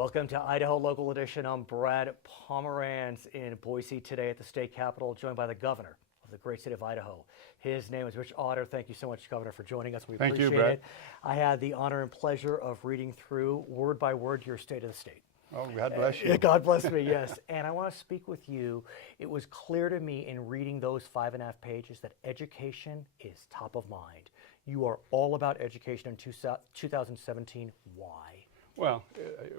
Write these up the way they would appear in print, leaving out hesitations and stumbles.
Welcome to Idaho Local Edition. I'm Brad Pomerance in Boise today at the state capitol, joined by the governor of the great state of Idaho. His name is Butch Otter. Thank you so much, Governor, for joining us. We appreciate it. I had the honor and pleasure of reading through word by word your State of the State. Oh, God bless you. God bless me, yes. And I want to speak with you. It was clear to me in reading those 5.5 pages that education is top of mind. You are all about education in 2017. Why? Well,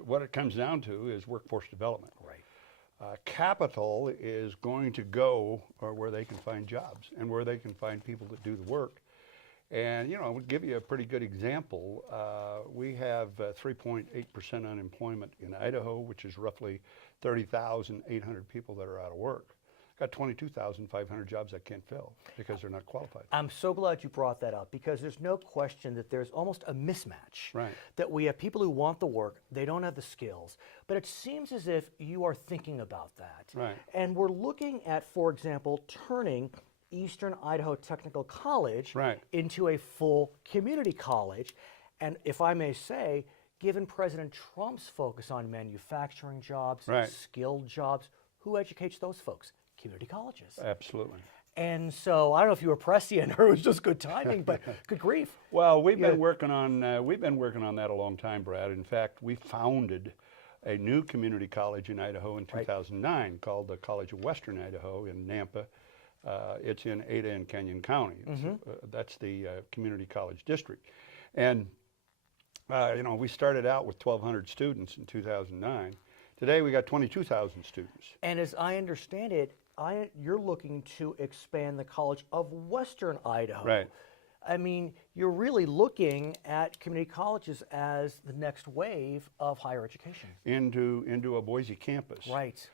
what it comes down to is workforce development. Right. Capital is going to go where they can find jobs and where they can find people that do the work. And, you know, I'll give you a pretty good example. We have 3.8% unemployment in Idaho, which is roughly 30,800 people that are out of work. Got 22,500 jobs I can't fill because they're not qualified. I'm so glad you brought that up because there's no question that there's almost a mismatch. Right. That we have people who want the work, they don't have the skills, but it seems as if you are thinking about that. Right. And we're looking at, for example, turning Eastern Idaho Technical College into a full community college. And if I may say, given President Trump's focus on manufacturing jobs, skilled jobs, who educates those folks? Community colleges. Absolutely. And so I don't know if you were prescient or it was just good timing, but good grief. Well, we've been working on that a long time, Brad. In fact, we founded a new community college in Idaho in 2009 called the College of Western Idaho in Nampa. It's in Ada and Canyon County. That's the community college district. And you know, we started out with 1,200 students in 2009. Today we got 22,000 students. And as I understand it, you're looking to expand the College of Western Idaho. Right. I mean, you're really looking at community colleges as the next wave of higher education. Into a Boise campus. Right.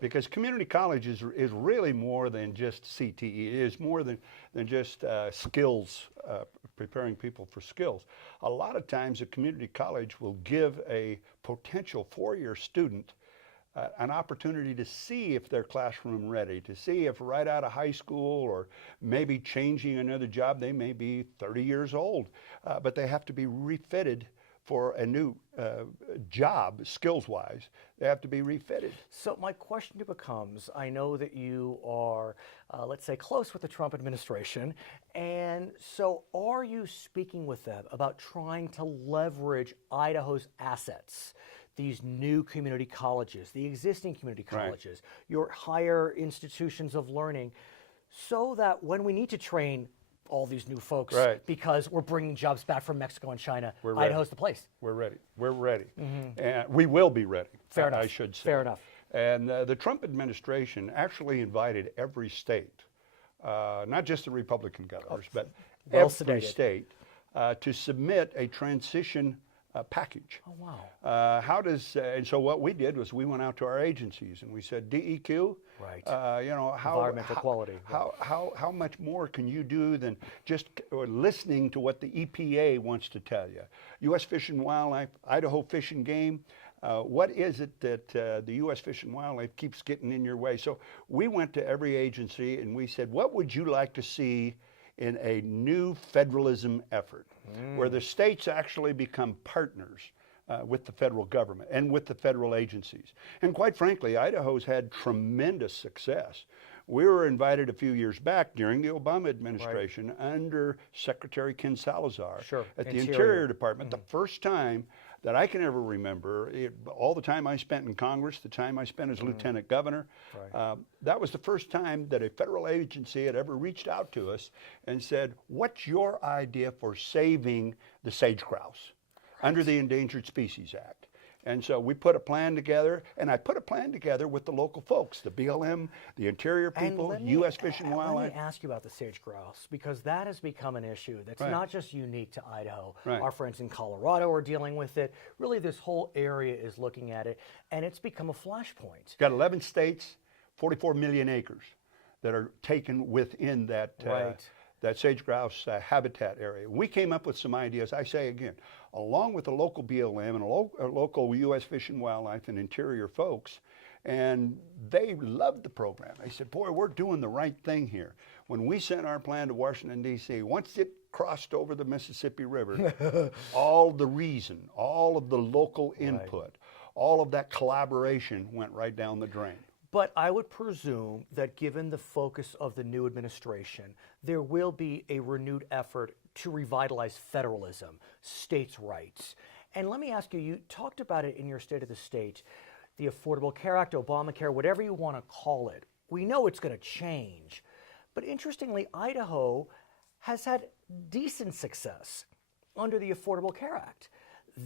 Because community college is really more than just CTE. It is more than just skills, preparing people for skills. A lot of times a community college will give a potential four-year student an opportunity to see if they're classroom ready, to see if right out of high school or maybe changing another job, they may be 30 years old, but they have to be refitted for a new job, skills-wise. They have to be refitted. So my question becomes, I know that you are, let's say, close with the Trump administration, and so are you speaking with them about trying to leverage Idaho's assets, these new community colleges, the existing community colleges, your higher institutions of learning, so that when we need to train all these new folks because we're bringing jobs back from Mexico and China, Idaho's the place. We're ready. We're ready. And we will be ready. Fair enough. I should say. Fair enough. And the Trump administration actually invited every state, not just the Republican governors, but every state, to submit a transition package. Oh, wow. And so what we did was we went out to our agencies and we said, DEQ, you know, environmental quality. How much more can you do than just listening to what the EPA wants to tell you? U.S. Fish and Wildlife, Idaho Fish and Game, what is it that the U.S. Fish and Wildlife keeps getting in your way? So we went to every agency and we said, what would you like to see in a new federalism effort where the states actually become partners with the federal government and with the federal agencies? And quite frankly, Idaho's had tremendous success. We were invited a few years back during the Obama administration under Secretary Ken Salazar at the Interior Department, the first time that I can ever remember, all the time I spent in Congress, the time I spent as lieutenant governor, that was the first time that a federal agency had ever reached out to us and said, what's your idea for saving the sage grouse under the Endangered Species Act? And so we put a plan together, and I put a plan together with the local folks, the BLM, the Interior people, U.S. Fish and Wildlife. Let me ask you about the sage grouse, because that has become an issue that's not just unique to Idaho. Our friends in Colorado are dealing with it. Really, this whole area is looking at it, and it's become a flashpoint. Got 11 states, 44 million acres that are taken within that that sage grouse habitat area. We came up with some ideas, I say again, along with the local BLM and a local U.S. Fish and Wildlife and Interior folks, and they loved the program. They said, boy, we're doing the right thing here. When we sent our plan to Washington, D.C., once it crossed over the Mississippi River, all the reason, all of the local input, all of that collaboration went right down the drain. But I would presume that given the focus of the new administration, there will be a renewed effort to revitalize federalism, states' rights. And let me ask you, you talked about it in your State of the State, the Affordable Care Act, Obamacare, whatever you want to call it. We know it's going to change. But interestingly, Idaho has had decent success under the Affordable Care Act.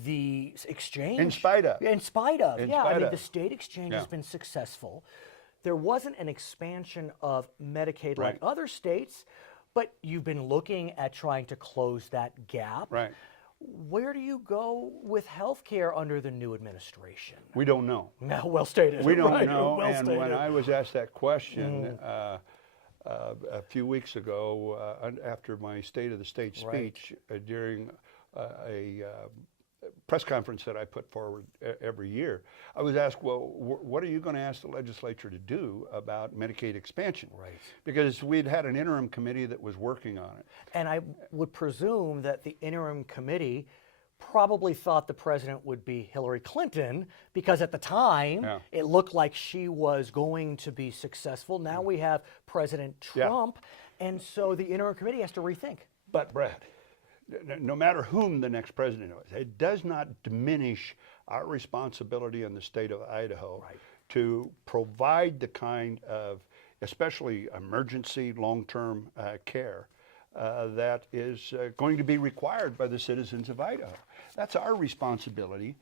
The exchange. In spite of. In spite of, In yeah. spite I mean, of. the state exchange Yeah. has been successful. There wasn't an expansion of Medicaid like Right. other states, but you've been looking at trying to close that gap. Right. Where do you go with health care under the new administration? We don't know. No, well stated. We don't Right, know. well And when stated. I was asked that question a few weeks ago, after my State of the State Right. speech during a press conference that I put forward every year, I was asked, well, what are you going to ask the legislature to do about Medicaid expansion? Right. Because we'd had an interim committee that was working on it. And I would presume that the interim committee probably thought the president would be Hillary Clinton because at the time Yeah. it looked like she was going to be successful. Now we have President Yeah. Trump, and so the interim committee has to rethink. But Brad, no matter whom the next president is, it does not diminish our responsibility in the state of Idaho Right. to provide the kind of, especially emergency long-term care that is going to be required by the citizens of Idaho. That's our responsibility.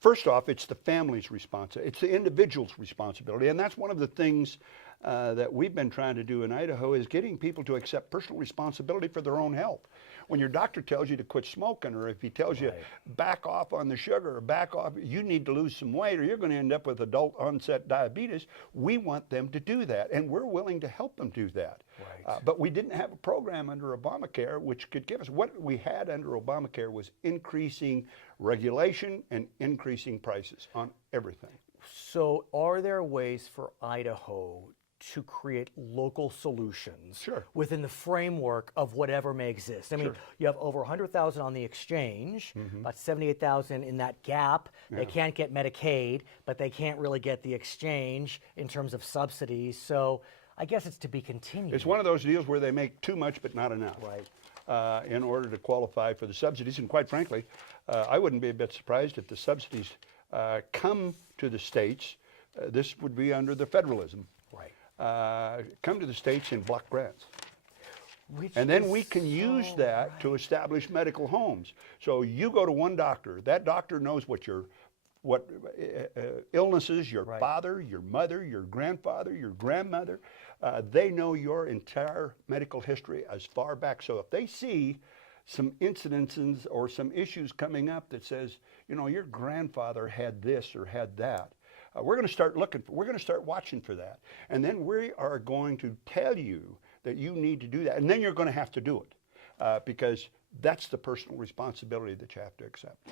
First off, it's the family's responsibility. It's the individual's responsibility, and that's one of the things that we've been trying to do in Idaho is getting people to accept personal responsibility for their own health. When your doctor tells you to quit smoking, or if he tells you Right. back off on the sugar, or back off, you need to lose some weight, or you're going to end up with adult onset diabetes, we want them to do that, and we're willing to help them do that. Right. But we didn't have a program under Obamacare which could give us, what we had under Obamacare was increasing regulation and increasing prices on everything. So are there ways for Idaho to create local solutions Sure. within the framework of whatever may exist? I mean, Sure. you have over 100,000 on the exchange, about 78,000 in that gap. They can't get Medicaid, but they can't really get the exchange in terms of subsidies. So I guess it's to be continued. It's one of those deals where they make too much but not enough. Right. In order to qualify for the subsidies. And quite frankly, I wouldn't be a bit surprised if the subsidies come to the states. This would be under the federalism. Right. Come to the states in block grants. Which And then is we can use so that right. to establish medical homes. So you go to one doctor, that doctor knows what illnesses your Right. father, your mother, your grandfather, your grandmother, they know your entire medical history as far back. So if they see some incidences or some issues coming up that says, you know, your grandfather had this or had that, we're going to start we're going to start watching for that. And then we are going to tell you that you need to do that. And then you're going to have to do it because that's the personal responsibility that you have to accept.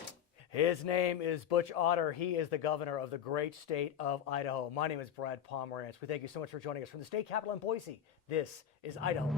His name is Butch Otter. He is the governor of the great state of Idaho. My name is Brad Pomerance. We thank you so much for joining us from the state capital in Boise. This is Idaho.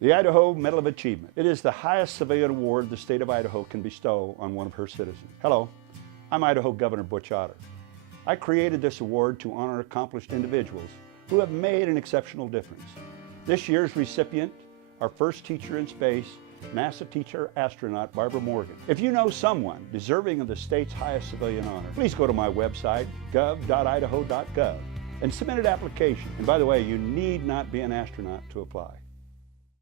The Idaho Medal of Achievement. It is the highest civilian award the state of Idaho can bestow on one of her citizens. Hello, I'm Idaho Governor Butch Otter. I created this award to honor accomplished individuals who have made an exceptional difference. This year's recipient, our first teacher in space, NASA teacher astronaut Barbara Morgan. If you know someone deserving of the state's highest civilian honor, please go to my website, gov.idaho.gov, and submit an application. And by the way, you need not be an astronaut to apply.